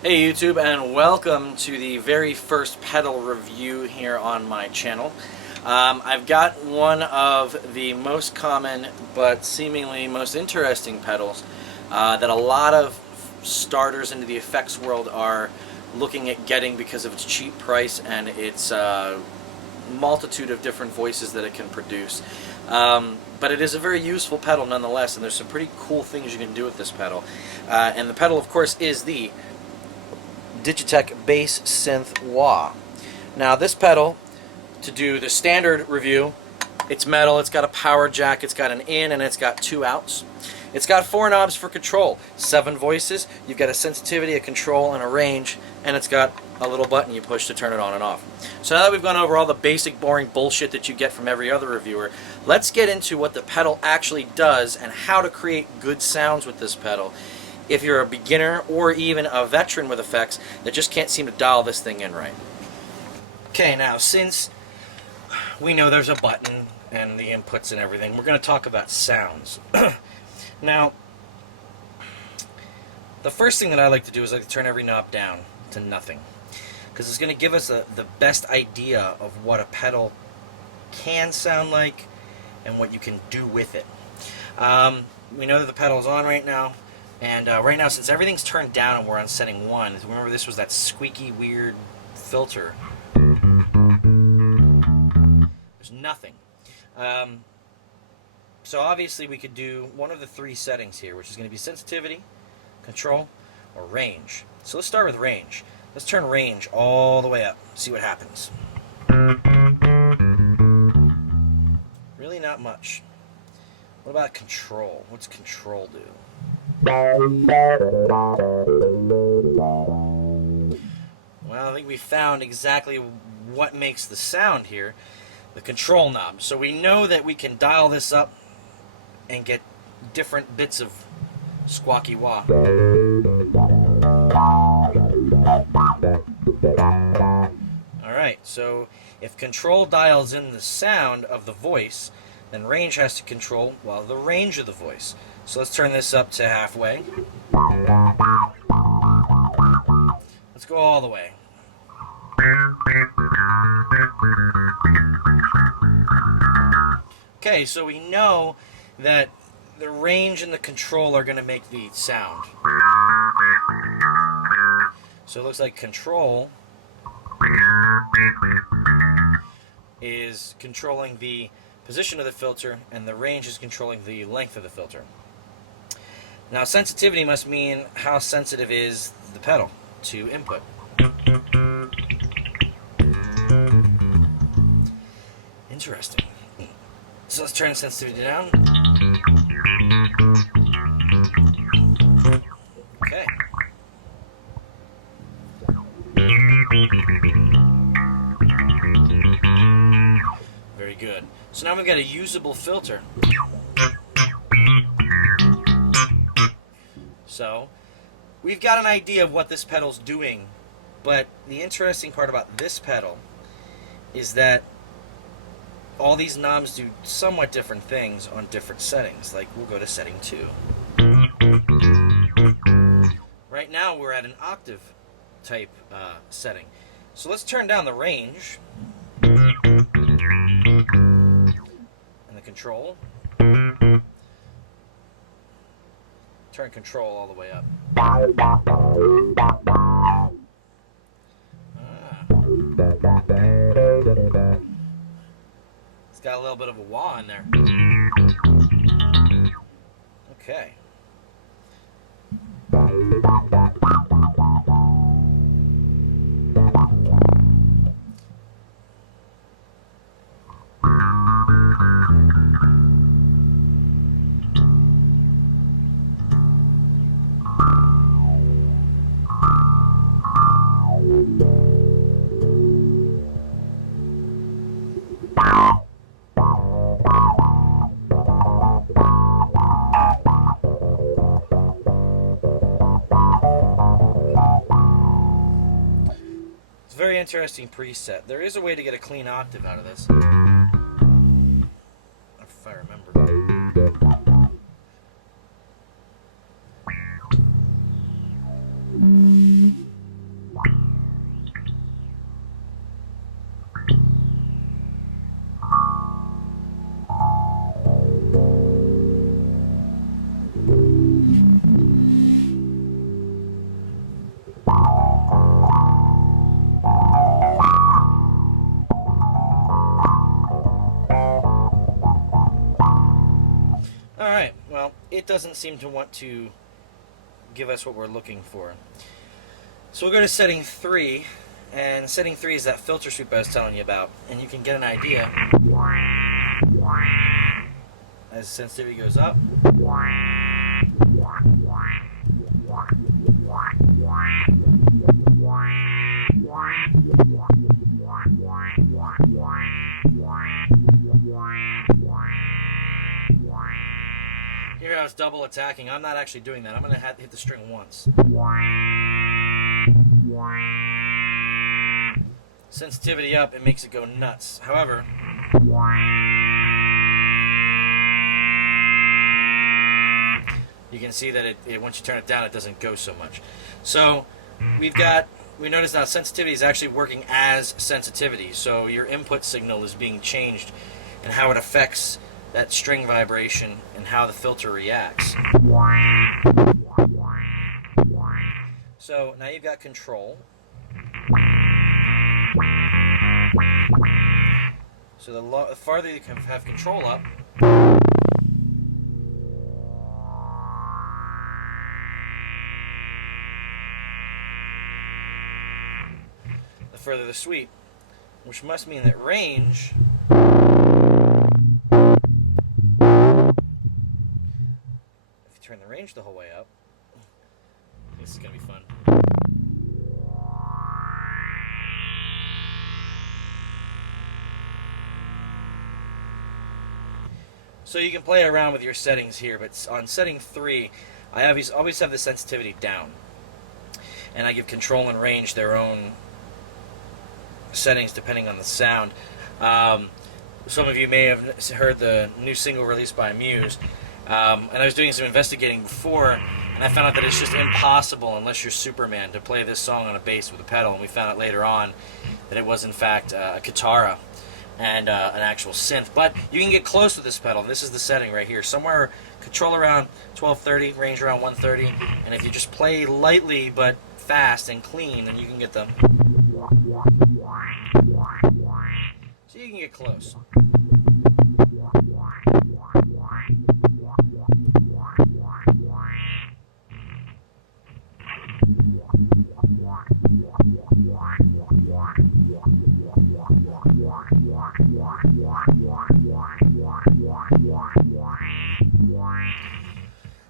Hey YouTube, and welcome to the very first pedal review here on my channel. I've got one of the most common but seemingly most interesting pedals that a lot of starters into the effects world are looking at getting because of its cheap price and its multitude of different voices that it can produce. But it is a very useful pedal nonetheless, and there's some pretty cool things you can do with this pedal. And the pedal, of course, is the Digitech Bass Synth Wah. Now this pedal, to do the standard review, it's metal, it's got a power jack, it's got an in, and it's got 2 outs. It's got 4 knobs for control, 7 voices, you've got a sensitivity, a control, and a range, and it's got a little button you push to turn it on and off. So now that we've gone over all the basic boring bullshit that you get from every other reviewer, let's get into what the pedal actually does and how to create good sounds with this pedal if you're a beginner or even a veteran with effects that just can't seem to dial this thing in right. Okay, now since we know there's a button and the inputs and everything, we're going to talk about sounds. Now, the first thing that I like to do is I like to turn every knob down to nothing, because it's going to give us the best idea of what a pedal can sound like and what you can do with it. We know that the pedal is on right now. And right now, since everything's turned down and we're on setting 1, remember this was that squeaky, weird filter. There's nothing. So obviously we could do one of the 3 settings here, which is going to be sensitivity, control, or range. So let's start with range. Let's turn range all the way up, see what happens. Really not much. What about control? What's control do? Well, I think we found exactly what makes the sound here, the control knob. So we know that we can dial this up and get different bits of squawky wah. Alright, so if control dials in the sound of the voice, then range has to control, well, the range of the voice. So let's turn this up to halfway. Let's go all the way. Okay, so we know that the range and the control are going to make the sound. So it looks like control is controlling the position of the filter, and the range is controlling the length of the filter. Now sensitivity must mean how sensitive is the pedal to input. Interesting. So let's turn sensitivity down. Okay. Very good. So now we've got a usable filter. So we've got an idea of what this pedal's doing, but the interesting part about this pedal is that all these knobs do somewhat different things on different settings. Like, we'll go to setting 2. Right now we're at an octave type setting. So let's turn down the range and the control. Turn control all the way up. It's got a little bit of a wah in there. Okay. Very interesting preset. There is a way to get a clean octave out of this, if I remember. it doesn't seem to want to give us what we're looking for. So we'll go to setting 3, and setting 3 is that filter sweep I was telling you about, and you can get an idea as sensitivity goes up. Here I was double attacking. I'm not actually doing that. I'm going to hit the string once. Sensitivity up, it makes it go nuts. However, you can see that once you turn it down, it doesn't go so much. So we notice now sensitivity is actually working as sensitivity. So your input signal is being changed and how it affects that string vibration and how the filter reacts. So now you've got control. So the farther you can have control up, the further the sweep, which must mean that range turn the range the whole way up. This is going to be fun. So you can play around with your settings here, but on setting 3, I always have the sensitivity down. And I give control and range their own settings depending on the sound. Some of you may have heard the new single released by Muse. And I was doing some investigating before, and I found out that it's just impossible, unless you're Superman, to play this song on a bass with a pedal. And we found out later on that it was, in fact, a guitarra and an actual synth. But you can get close with this pedal. This is the setting right here. Somewhere, control around 1230, range around 130. And if you just play lightly but fast and clean, then you can get them. So you can get close.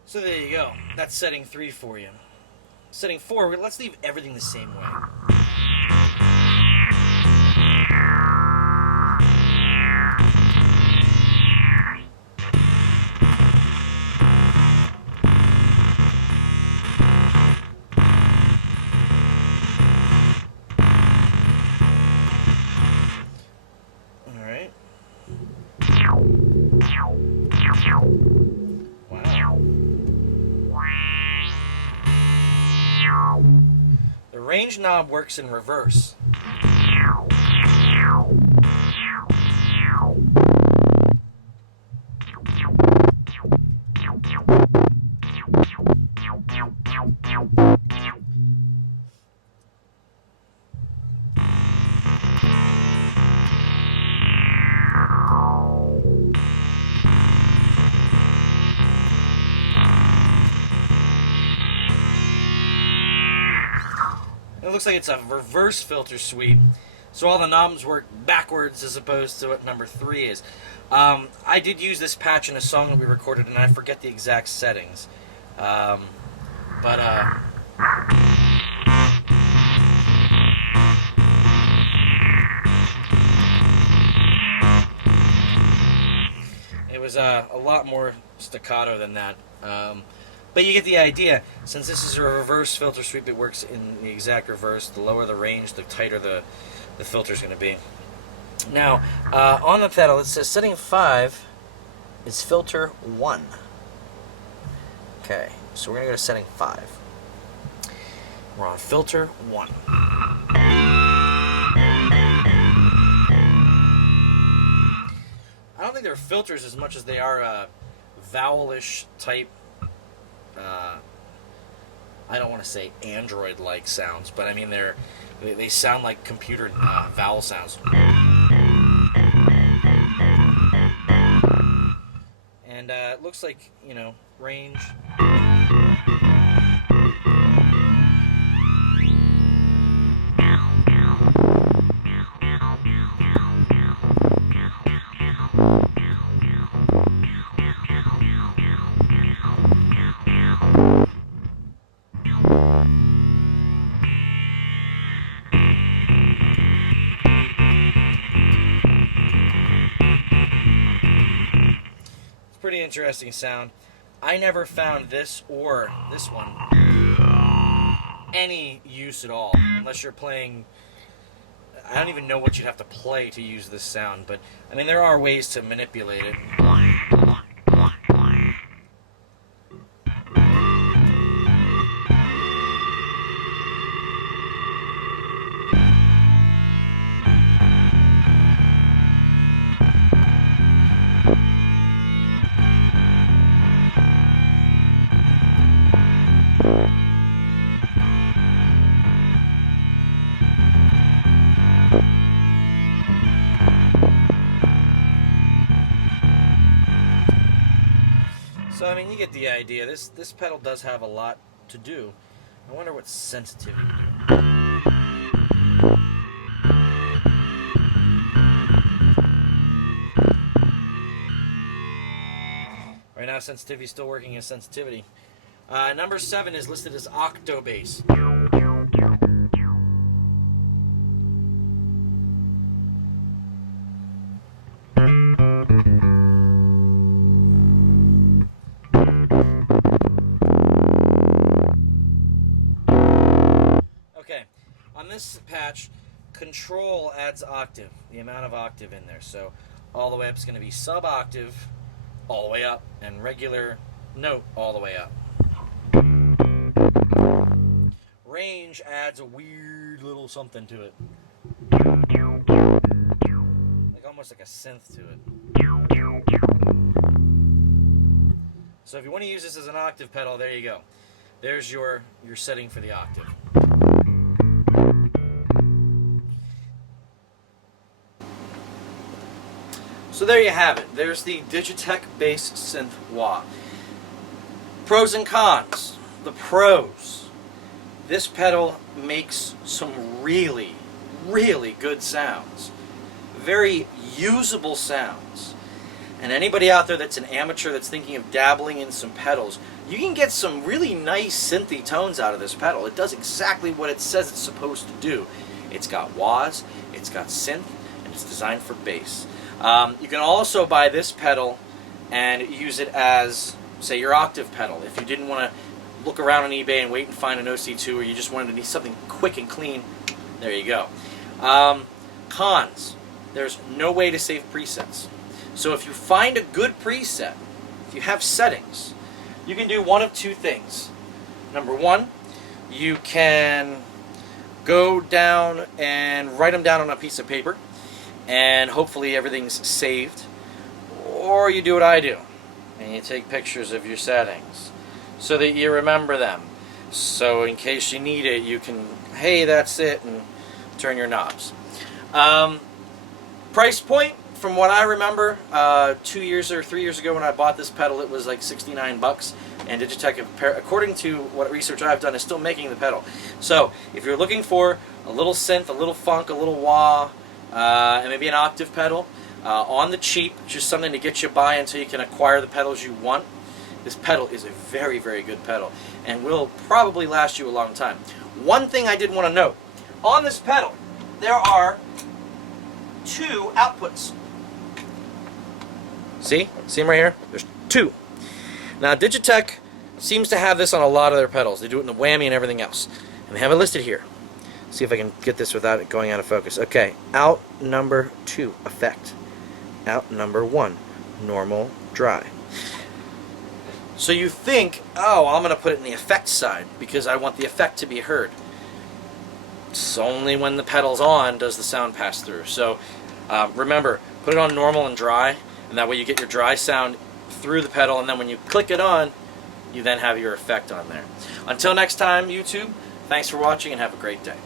So there you go. That's setting 3 for you. Setting 4, let's leave everything the same way. Alright. Wow. The range knob works in reverse. It looks like it's a reverse filter sweep, so all the knobs work backwards as opposed to what number 3 is. I did use this patch in a song that we recorded, and I forget the exact settings. It was a lot more staccato than that. But you get the idea. Since this is a reverse filter sweep, it works in the exact reverse. The lower the range, the tighter the filter is going to be. Now, on the pedal, it says setting 5 is filter 1. Okay, so we're going to go to setting 5. We're on filter 1. I don't think they're filters as much as they are vowelish type. I don't want to say Android-like sounds, but I mean they sound like computer vowel sounds. And it looks like, you know, range. Pretty interesting sound. I never found this or this one any use at all, unless you're playing. I don't even know what you'd have to play to use this sound, but I mean there are ways to manipulate it. So I mean, you get the idea. This pedal does have a lot to do. I wonder what sensitivity would do. Right now, sensitivity is still working as sensitivity. Number 7 is listed as Octabass. Okay, on this patch, control adds octave, the amount of octave in there. So all the way up is going to be sub-octave, all the way up, and regular note all the way up. Range adds a weird little something to it. Like almost like a synth to it. So if you want to use this as an octave pedal, there you go. There's your setting for the octave. So there you have it. There's the Digitech Bass Synth Wah. Pros and cons. The pros. This pedal makes some really, really good sounds. Very usable sounds. And anybody out there that's an amateur that's thinking of dabbling in some pedals, you can get some really nice synthy tones out of this pedal. It does exactly what it says it's supposed to do. It's got wahs, it's got synth, and it's designed for bass. You can also buy this pedal and use it as, say, your octave pedal. If you didn't want to look around on eBay and wait and find an OC2, or you just wanted to need something quick and clean, there you go. Cons. There's no way to save presets. So if you find a good preset, if you have settings, you can do one of two things. Number one, you can go down and write them down on a piece of paper, and hopefully everything's saved. Or you do what I do, and you take pictures of your settings so that you remember them. So in case you need it, you can, hey, that's it, and turn your knobs. Price point, from what I remember, 2 years or 3 years ago when I bought this pedal, it was like 69 bucks. And Digitech, according to what research I've done, is still making the pedal. So if you're looking for a little synth, a little funk, a little wah, and maybe an octave pedal, on the cheap, just something to get you by until you can acquire the pedals you want, this pedal is a very, very good pedal and will probably last you a long time. One thing I did want to note, on this pedal, there are 2 outputs. See? See them right here? There's 2. Now, Digitech seems to have this on a lot of their pedals. They do it in the whammy and everything else. And they have it listed here. See if I can get this without it going out of focus. Okay, out number 2, effect. Out number 1, normal, dry. So you think, oh, I'm going to put it in the effect side because I want the effect to be heard. It's only when the pedal's on does the sound pass through. So remember, put it on normal and dry, and that way you get your dry sound through the pedal, and then when you click it on, you then have your effect on there. Until next time, YouTube, thanks for watching and have a great day.